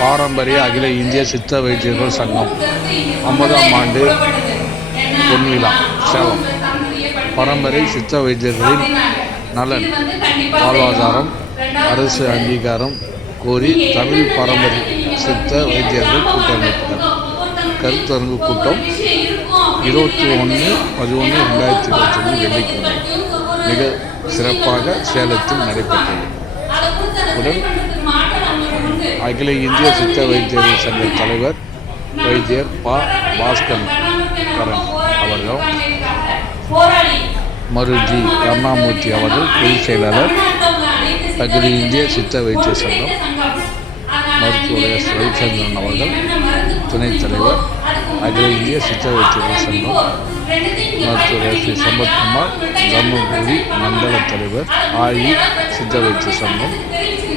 பாரம்பரிய அகில இந்திய சித்த வைத்தியர்கள் சங்கம். ஐம்பதாம் ஆண்டு பொன்விழா சேலம் பரம்பரை சித்த வைத்தியர்களின் நலன் வாழ்வாதாரம் அரசு அங்கீகாரம் கோரி தமிழ் பாரம்பரிய சித்த வைத்தியர்கள் கூட்டமைப்பினர் கருத்தரங்கு கூட்டம் இருபத்தி ஒன்று பதினொன்று ரெண்டாயிரத்தி இருபத்தொன்று வெள்ளிக்கிழமை. மிக சிறப்பாக சேலத்தில் நடைபெற்றது. உடன் அகில இந்திய சித்த வைத்தியர்கள் சங்க தலைவர் வைத்தியர் பா. பாஸ்கர் கரன் அவர்கள் மருஜி கருணாமூர்த்தி அவர்கள் பொதுச் செயலாளர் அகில இந்திய சித்த வைத்திய சங்கம் மருத்துவர் எஸ் ரவிச்சந்திரன் அவர்கள் துணைத் தலைவர் அகில இந்திய சித்த வைத்தியர்கள் சங்கம் மருத்துவர் எஸ் பி சம்பத்குமார் தர்மபுரி மண்டல தலைவர் ஆயி சித்த வைத்திய சங்கம்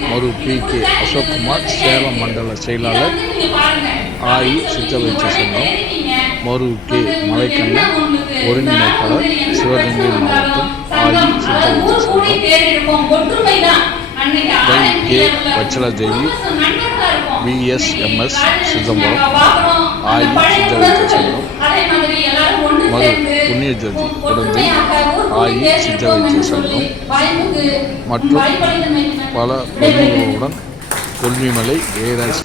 மரு பி கே அசோக்குமார் சேலம் மண்டல செயலாளர் ஆஇ சித்த வைத்திய சங்கம் மரு கே மலைக்கண்ணன் ஒருங்கிணைப்பாளர் சிவகங்கை மாவட்டம் ஆஇ சித்த வைத்திய சங்கம் வை கே வச்சலதேவி விஎஸ்எம்எஸ் சிதம்பரம் ஆயு சித்த வைத்திய சங்கம் மது சமய ஜோதி தொடர்ந்து ஆயு சித்த வைத்திய சங்கம் மற்றும் பல பொதுமக்களுடன் கொல்லிமலை ஏராசி